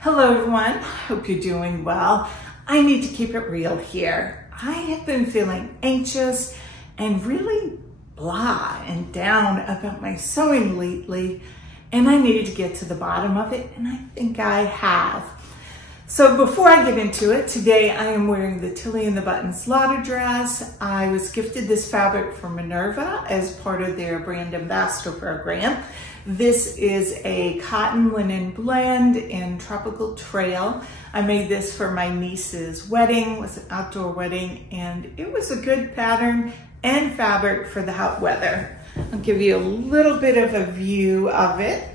Hello everyone, hope you're doing well. I need to keep it real here. I have been feeling anxious and really blah and down about my sewing lately, and I needed to get to the bottom of it, and I think I have. So before I get into it, today I am wearing the Tilly and the Buttons Lodo dress. I was gifted this fabric from Minerva as part of their brand ambassador program. This is a cotton linen blend in Tropical Trail. I made this for my niece's wedding. It was an outdoor wedding, and it was a good pattern and fabric for the hot weather. I'll give you a little bit of a view of it.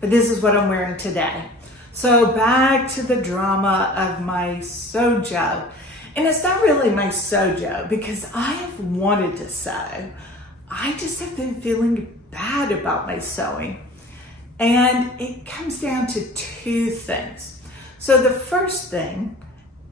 But this is what I'm wearing today. So back to the drama of my Sewjo. And it's not really my Sewjo because I have wanted to sew. I just have been feeling bad about my sewing. And it comes down to two things. So the first thing,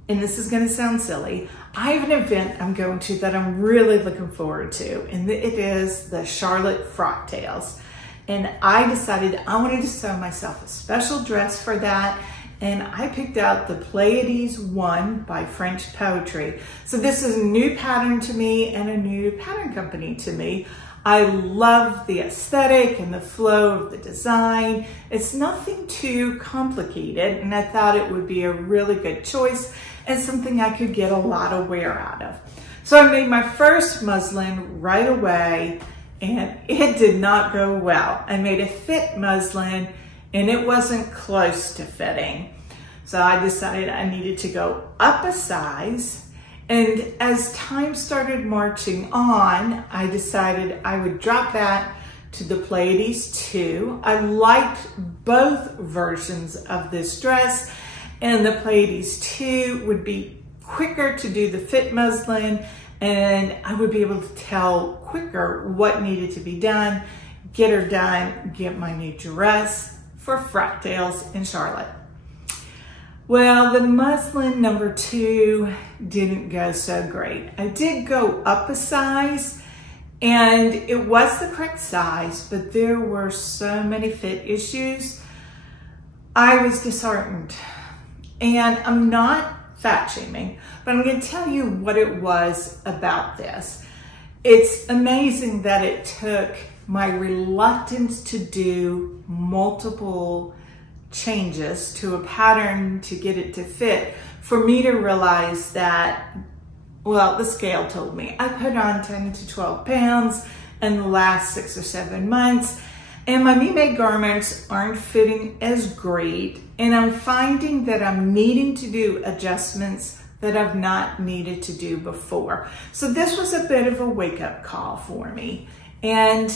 and this is gonna sound silly, I have an event I'm going to that I'm really looking forward to, and it is the Charlotte Frock Tales. And I decided I wanted to sew myself a special dress for that, and I picked out the Pleiades 1 by French Poetry. So this is a new pattern to me and a new pattern company to me. I love the aesthetic and the flow of the design. It's nothing too complicated, and I thought it would be a really good choice and something I could get a lot of wear out of. So I made my first muslin right away, and it did not go well. I made a fit muslin, and it wasn't close to fitting. So I decided I needed to go up a size. And as time started marching on, I decided I would drop that to the Pleiades 2. I liked both versions of this dress, and the Pleiades 2 would be quicker to do the fit muslin, and I would be able to tell quicker what needed to be done, get her done, get my new dress for Frock Tales in Charlotte. Well, the muslin number 2 didn't go so great. I did go up a size, and it was the correct size, but there were so many fit issues. I was disheartened, and I'm not fat shaming, but I'm going to tell you what it was about this. It's amazing that it took my reluctance to do multiple changes to a pattern to get it to fit for me to realize that, well, the scale told me I put on 10 to 12 pounds in the last 6 or 7 months, and my me-made garments aren't fitting as great, and I'm finding that I'm needing to do adjustments that I've not needed to do before. So this was a bit of a wake-up call for me, and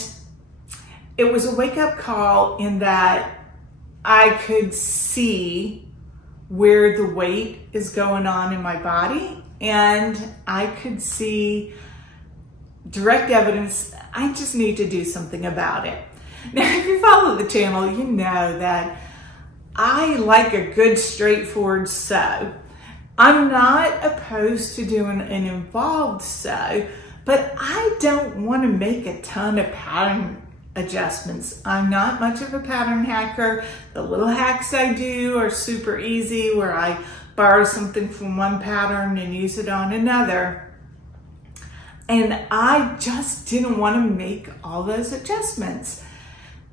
it was a wake-up call in that I could see where the weight is going on in my body, and I could see direct evidence I just need to do something about it. Now, if you follow the channel, you know that I like a good straightforward sew. I'm not opposed to doing an involved sew, but I don't want to make a ton of pattern adjustments. I'm not much of a pattern hacker. The little hacks I do are super easy, where I borrow something from one pattern and use it on another. And I just didn't want to make all those adjustments.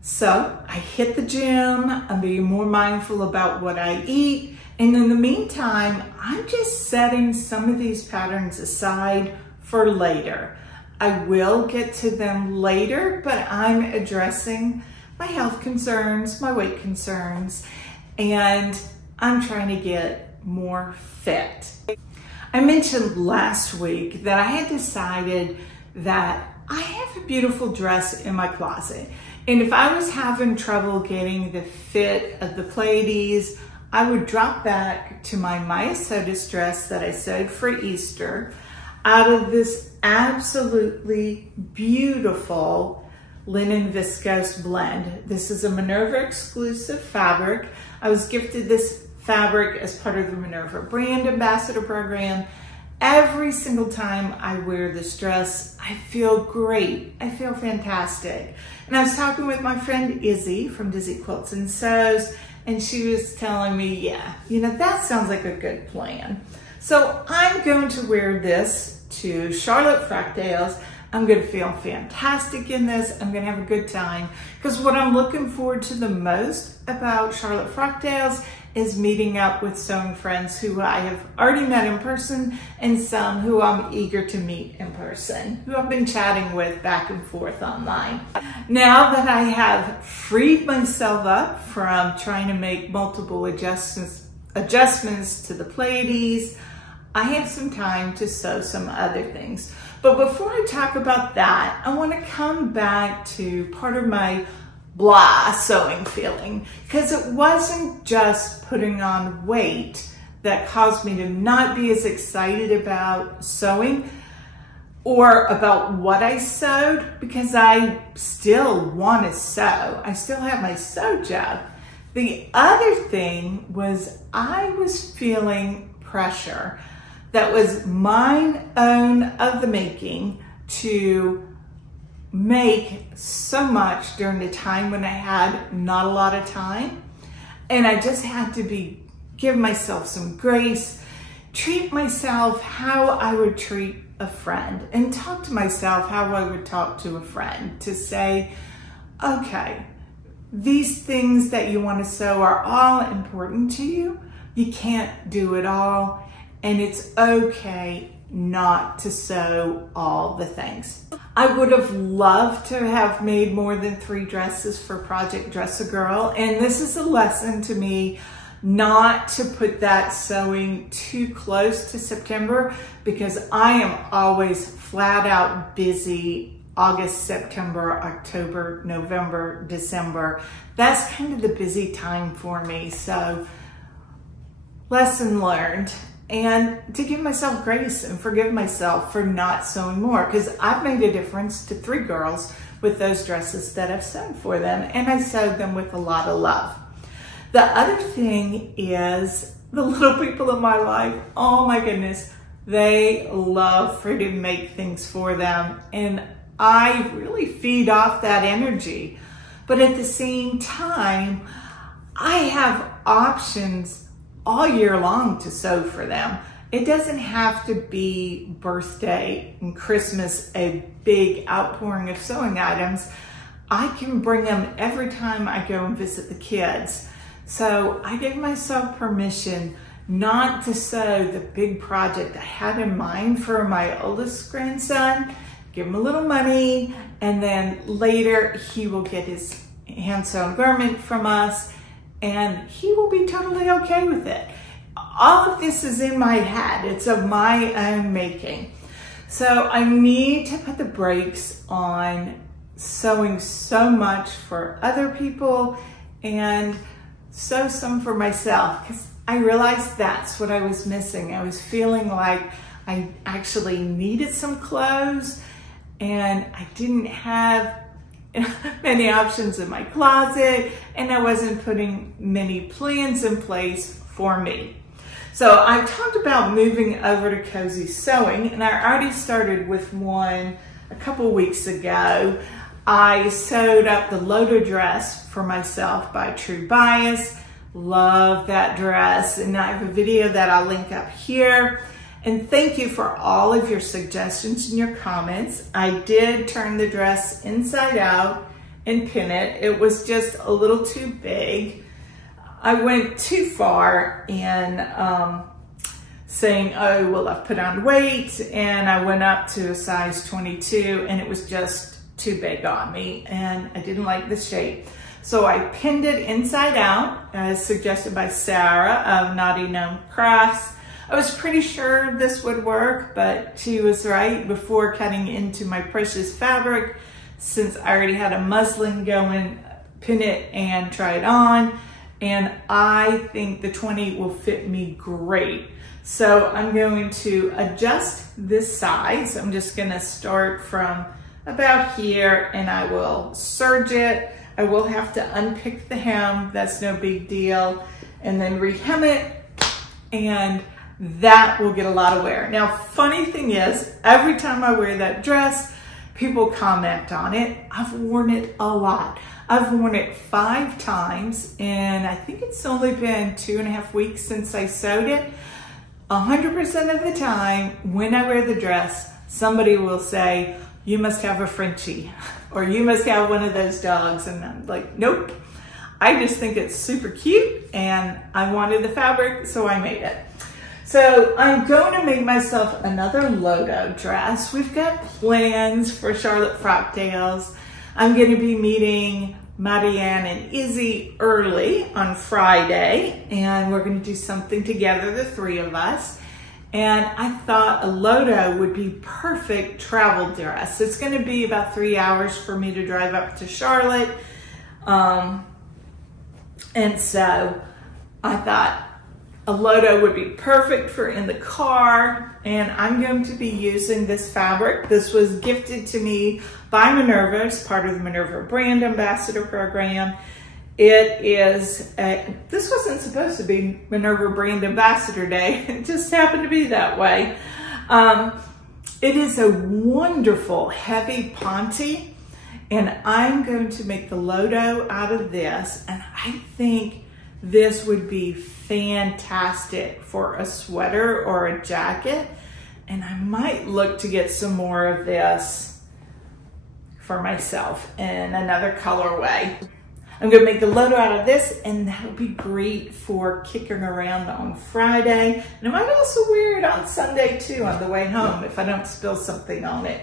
So I hit the gym. I'm being more mindful about what I eat. And in the meantime, I'm just setting some of these patterns aside for later. I will get to them later, but I'm addressing my health concerns, my weight concerns, and I'm trying to get more fit. I mentioned last week that I had decided that I have a beautiful dress in my closet, and if I was having trouble getting the fit of the Pleiades, I would drop back to my Myosotis dress that I sewed for Easter out of this absolutely beautiful linen viscose blend. This is a Minerva exclusive fabric. I was gifted this fabric as part of the Minerva brand ambassador program, every single time I wear this dress, I feel great. I feel fantastic. And I was talking with my friend Izzy from Dizzy Quilts and Sews, and she was telling me, yeah, you know, that sounds like a good plan. So I'm going to wear this to Charlotte Fractales. I'm going to feel fantastic in this. I'm going to have a good time, because what I'm looking forward to the most about Charlotte Fractales is meeting up with sewing friends who I have already met in person, and some who I'm eager to meet in person, who I've been chatting with back and forth online. Now that I have freed myself up from trying to make multiple adjustments to the Pleiades, I have some time to sew some other things. But before I talk about that, I want to come back to part of my blah sewing feeling, because it wasn't just putting on weight that caused me to not be as excited about sewing or about what I sewed, because I still want to sew. I still have my Sewjo. The other thing was I was feeling pressure that was mine own of the making to make so much during the time when I had not a lot of time. And I just had to give myself some grace, treat myself how I would treat a friend, and talk to myself how I would talk to a friend, to say, okay, these things that you want to sew are all important to you. You can't do it all, and it's okay not to sew all the things. I would have loved to have made more than 3 dresses for Project Dress a Girl, and this is a lesson to me not to put that sewing too close to September, because I am always flat out busy August, September, October, November, December. That's kind of the busy time for me. So lesson learned. And to give myself grace and forgive myself for not sewing more, because I've made a difference to 3 girls with those dresses that I've sewn for them, and I sewed them with a lot of love. The other thing is the little people in my life, oh my goodness, they love for me to make things for them, and I really feed off that energy. But at the same time, I have options all year long to sew for them. It doesn't have to be birthday and Christmas, a big outpouring of sewing items. I can bring them every time I go and visit the kids. So I gave myself permission not to sew the big project I had in mind for my oldest grandson, give him a little money, and then later he will get his hand-sewn garment from us, and he will be totally okay with it. All of this is in my head. It's of my own making. So I need to put the brakes on sewing so much for other people and sew some for myself, because I realized that's what I was missing. I was feeling like I actually needed some clothes, and I didn't have many options in my closet, and I wasn't putting many plans in place for me. So I talked about moving over to Cozy Sewing, and I already started with one a couple weeks ago. I sewed up the Lodo dress for myself by True Bias. Love that dress, and I have a video that I'll link up here. And thank you for all of your suggestions and your comments. I did turn the dress inside out and pin it. It was just a little too big. I went too far in saying, oh, well, I've put on weight, and I went up to a size 22, and it was just too big on me, and I didn't like the shape. So I pinned it inside out, as suggested by Sarah of Naughty Gnome Crafts. I was pretty sure this would work, but she was right. Before cutting into my precious fabric, since I already had a muslin going, pin it and try it on. And I think the 20 will fit me great. So I'm going to adjust this size. I'm just gonna start from about here, and I will serge it. I will have to unpick the hem, that's no big deal, and then rehem it. And that will get a lot of wear. Now, funny thing is, every time I wear that dress, people comment on it. I've worn it a lot. I've worn it 5 times, and I think it's only been 2.5 weeks since I sewed it. 100% of the time, when I wear the dress, somebody will say, "You must have a Frenchie," or "You must have one of those dogs." And I'm like, nope. I just think it's super cute, and I wanted the fabric, so I made it. So I'm going to make myself another Lodo dress. We've got plans for Charlotte Frocktails. I'm going to be meeting Marianne and Izzy early on Friday, and we're going to do something together, the 3 of us. And I thought a Lodo would be perfect travel dress. It's going to be about 3 hours for me to drive up to Charlotte. And so I thought a Lodo would be perfect for in the car, and I'm going to be using this fabric. This was gifted to me by Minerva as part of the Minerva Brand Ambassador Program. It is, this wasn't supposed to be Minerva Brand Ambassador Day. It just happened to be that way. It is a wonderful heavy ponte, and I'm going to make the Lodo out of this, and I think this would be fantastic for a sweater or a jacket. And I might look to get some more of this for myself in another colorway. I'm gonna make the Lodo out of this, and that'll be great for kicking around on Friday. And I might also wear it on Sunday too on the way home if I don't spill something on it.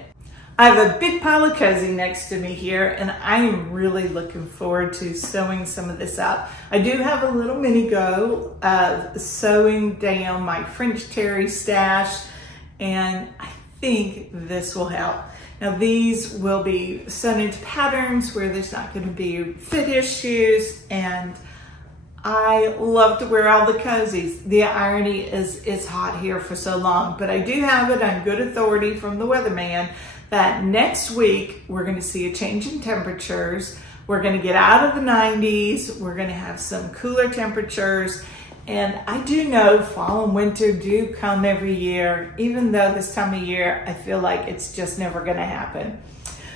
I have a big pile of cozy next to me here, and I'm really looking forward to sewing some of this up. I do have a little mini go of sewing down my French terry stash, and I think this will help. Now, these will be sewn into patterns where there's not going to be fit issues, and I love to wear all the cozies. The irony is it's hot here for so long, but I do have it on good authority from the weatherman that next week we're going to see a change in temperatures. We're going to get out of the 90s. We're going to have some cooler temperatures. And I do know fall and winter do come every year, even though this time of year I feel like it's just never going to happen.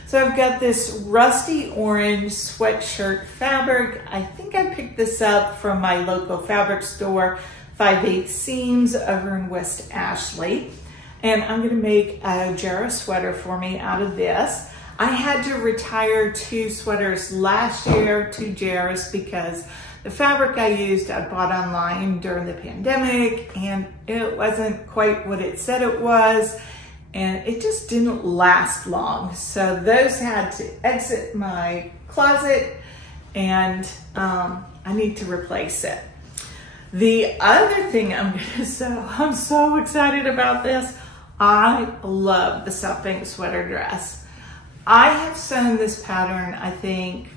So I've got this rusty orange sweatshirt fabric. I think I picked this up from my local fabric store, 5/8 Seams over in West Ashley. And I'm gonna make a Jarrah sweater for me out of this. I had to retire 2 sweaters last year, 2 Jarrahs, because the fabric I used I bought online during the pandemic, and it wasn't quite what it said it was, and it just didn't last long. So those had to exit my closet, and I need to replace it. The other thing I'm gonna sew, I'm so excited about this. I love the Southbank sweater dress. I have sewn this pattern, I think,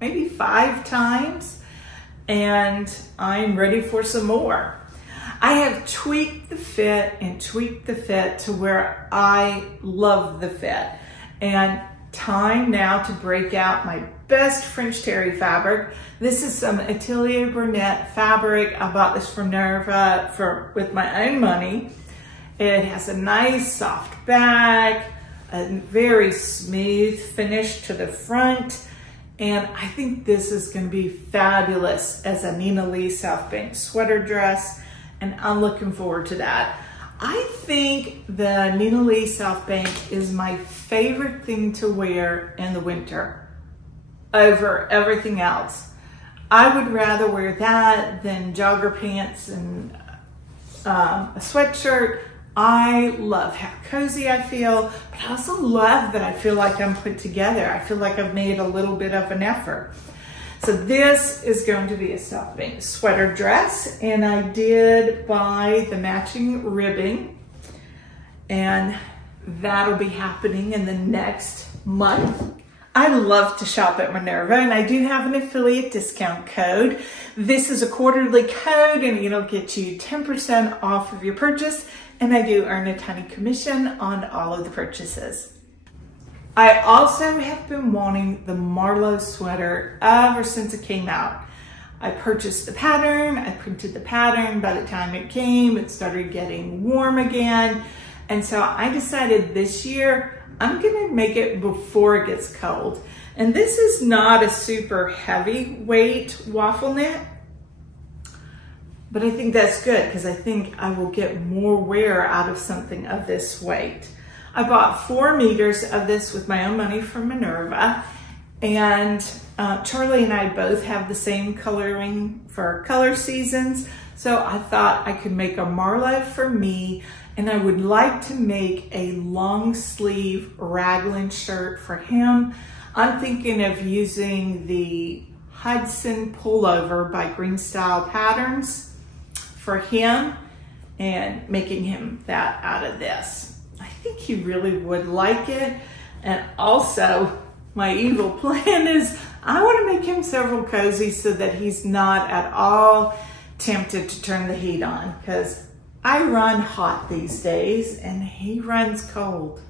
maybe 5 times, and I'm ready for some more. I have tweaked the fit and tweaked the fit to where I love the fit. And time now to break out my best French terry fabric. This is some Atelier Burnett fabric. I bought this from Minerva with my own money. It has a nice soft back, a very smooth finish to the front, and I think this is going to be fabulous as a Nina Lee Southbank sweater dress, and I'm looking forward to that. I think the Nina Lee Southbank is my favorite thing to wear in the winter over everything else. I would rather wear that than jogger pants and a sweatshirt. I love how cozy I feel, but I also love that I feel like I'm put together. I feel like I've made a little bit of an effort. So this is going to be a Southbank sweater dress, and I did buy the matching ribbing, and that'll be happening in the next month. I love to shop at Minerva, and I do have an affiliate discount code. This is a quarterly code, and it'll get you 10% off of your purchase, and I do earn a tiny commission on all of the purchases. I also have been wanting the Marlowe sweater ever since it came out. I purchased the pattern, I printed the pattern. By the time it came, it started getting warm again. And so I decided this year, I'm gonna make it before it gets cold. And this is not a super heavyweight waffle knit, but I think that's good because I think I will get more wear out of something of this weight. I bought 4 meters of this with my own money from Minerva, and Charlie and I both have the same coloring for color seasons, so I thought I could make a Marlowe for me, and I would like to make a long sleeve raglan shirt for him. I'm thinking of using the Hudson Pullover by Greenstyle patterns for him and making him that out of this. I think he really would like it. And also my evil plan is I want to make him several cozies so that he's not at all tempted to turn the heat on, because I run hot these days and he runs cold.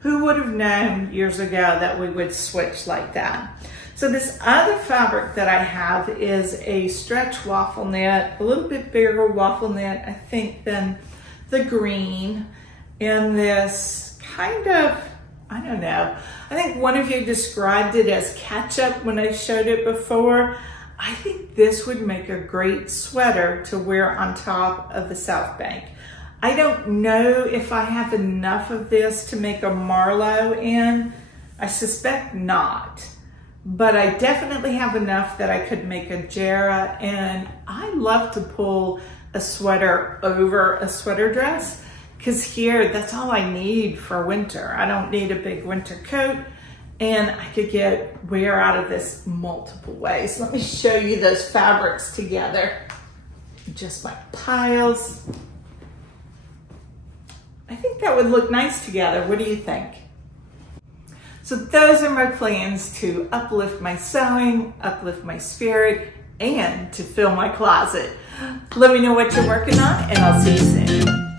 Who would have known years ago that we would switch like that? So this other fabric that I have is a stretch waffle knit, a little bit bigger waffle knit, I think, than the green, in this kind of, I don't know, I think one of you described it as ketchup when I showed it before. I think this would make a great sweater to wear on top of the Southbank. I don't know if I have enough of this to make a Marlowe in. I suspect not, but I definitely have enough that I could make a Jarrah, and I love to pull a sweater over a sweater dress, because here, that's all I need for winter. I don't need a big winter coat, and I could get wear out of this multiple ways. Let me show you those fabrics together. Just my piles. I think that would look nice together. What do you think? So those are my plans to uplift my sewing, uplift my spirit, and to fill my closet. Let me know what you're working on, and I'll see you soon.